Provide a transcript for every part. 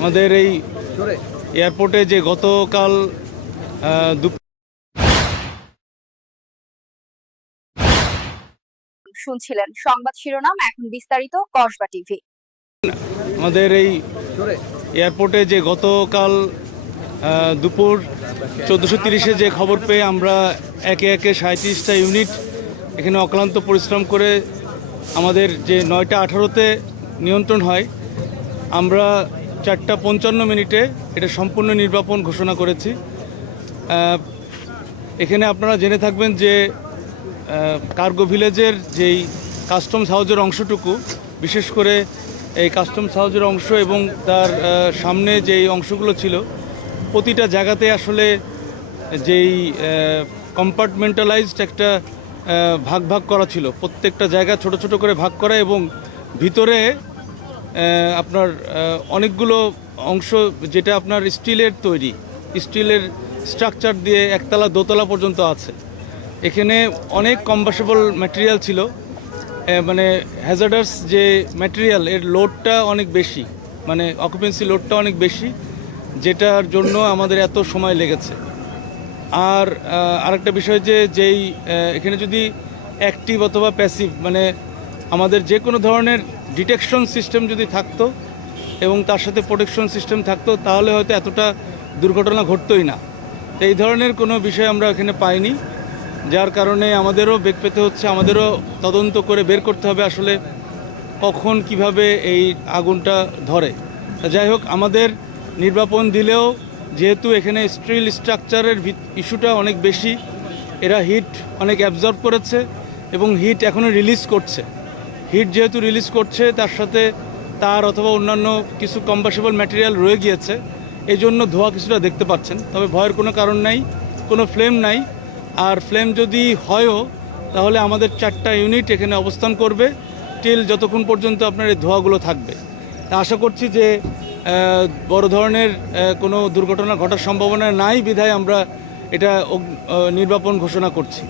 আমাদের এই এয়ারপোর্টে যে গতকাল দুপুর শুনছিলেন সংবাদ শিরোনাম এখন বিস্তারিত কসবা টিভি। আমাদের এই এয়ারপোর্টে যে গতকাল দুপুর চোদ্দোশো তিরিশে যে খবর পেয়ে আমরা একে একে সাঁত্রিশটা ইউনিট এখানে অক্লান্ত পরিশ্রম করে আমাদের যে নয়টা আঠারোতে নিয়ন্ত্রণ হয় আমরা চারটা পঞ্চান্ন মিনিটে এটা সম্পূর্ণ নির্বাপন ঘোষণা করেছি। এখানে আপনারা জেনে থাকবেন যে কার্গো ভিলেজের যেই কাস্টমস হাউজের অংশটুকু, বিশেষ করে এই কাস্টমস হাউজের অংশ এবং তার সামনে যেই অংশগুলো ছিল, প্রতিটা জায়গাতে আসলে যেই কম্পার্টমেন্টালাইজড একটা ভাগ ভাগ করা ছিল। প্রত্যেকটা জায়গা ছোট ছোট করে ভাগ করা এবং ভিতরে আপনার অনেকগুলো অংশ যেটা আপনার স্টিলের তৈরি, স্টিলের স্ট্রাকচার দিয়ে একতলা, দোতলা পর্যন্ত আছে। এখানে অনেক কম্বাসেবল ম্যাটেরিয়াল ছিল। মানে হ্যাজার্ডাস যে ম্যাটেরিয়াল এর লোডটা অনেক বেশি মানে অকুপেন্সি লোডটা অনেক বেশি, যেটার জন্য আমাদের এত সময় লেগেছে। আর আরেকটা বিষয় যে, যেই এখানে যদি অ্যাক্টিভ অথবা প্যাসিভ মানে আমাদের যে কোনো ধরনের ডিটেকশন সিস্টেম যদি থাকতো এবং তার সাথে প্রোটেকশন সিস্টেম থাকতো, তাহলে হয়তো এতটা দুর্ঘটনা ঘটতোই না। এই ধরনের কোনো বিষয় আমরা এখানে পাইনি, যার কারণে আমাদেরও বেগ পেতে হচ্ছে, আমাদেরও তদন্ত করে বের করতে হবে আসলে কখন কীভাবে এই আগুনটা ধরে। যাই হোক, আমাদের নির্বাপন দিলেও যেহেতু এখানে স্টিল স্ট্রাকচারের ইস্যুটা অনেক বেশি, এরা হিট অনেক অ্যাবজর্ব করেছে এবং হিট এখনও রিলিজ করছে। হিট যেহেতু রিলিজ করছে, তার সাথে তার অথবা অন্যান্য কিছু কম্বাসেবল ম্যাটেরিয়াল রয়ে গিয়েছে, এই জন্য ধোঁয়া কিছুটা দেখতে পাচ্ছেন। তবে ভয়ের কোনো কারণ নাই, কোনো ফ্লেম নাই। আর ফ্লেম যদি হয়ও, তাহলে আমাদের চারটা ইউনিট এখানে অবস্থান করবে টিল যতক্ষণ পর্যন্ত আপনার এই ধোঁয়াগুলো থাকবে। তা আশা করছি যে বড় ধরনের কোনো দুর্ঘটনা ঘটার সম্ভাবনা নাই, বিধায় আমরা এটা নির্বাপন ঘোষণা করছি।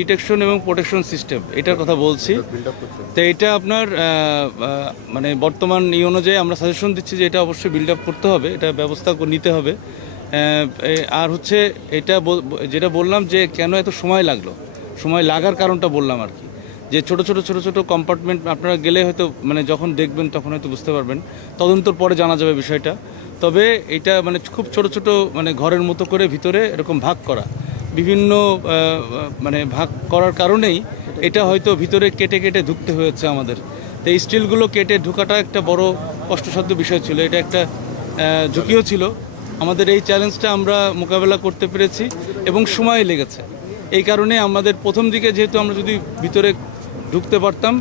ডিটেকশন এবং প্রোটেকশন সিস্টেম এটার কথা বলছি। তো এটা আপনার মানে বর্তমান এই অনুযায়ী আমরা সাজেশন দিচ্ছি যে এটা অবশ্যই বিল্ড আপ করতে হবে, এটা ব্যবস্থা নিতে হবে। আর হচ্ছে এটা যেটা বললাম যে কেন এত সময় লাগল? সময় লাগার কারণটা বললাম আর কি। যে ছোট ছোট ছোট ছোট কম্পার্টমেন্ট আপনারা গেলে হয়তো মানে যখন দেখবেন তখন হয়তো বুঝতে পারবেন। তদন্তর পরে জানা যাবে বিষয়টা। তবে এটা মানে খুব ছোট ছোট মানে ঘরের মতো করে ভিতরে এরকম ভাগ করা। বিভিন্ন মানে ভাগ করার কারণেই এটা হয়তো ভিতরে কেটে কেটে ঢুকতে হয়েছে আমাদের। তো এই স্টিলগুলো কেটে ঢোকাটা একটা বড় কষ্টসাধ্য বিষয় ছিল। এটা একটা ঝুঁকিও ছিল। আমাদের এই চ্যালেঞ্জটা আমরা মোকাবেলা করতে পেরেছি এবং সময় লেগেছে। এই কারণে আমাদের প্রথম দিকে যেহেতু আমরা যদি ভিতরে ঢুকতে পারতাম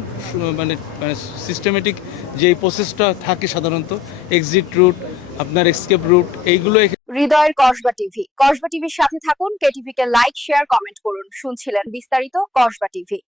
মানে মানে সিস্টেমেটিক যে প্রসেসটা থাকে সাধারণত এক্সিট রুট আপনার এক্সকেপ রুট এইগুলো হৃদয়ের কসবা টিভি। কসবা টিভির সাথে থাকুন কেটিভিকে লাইক শেয়ার কমেন্ট করুন। শুনছিলেন বিস্তারিত কসবা টিভি।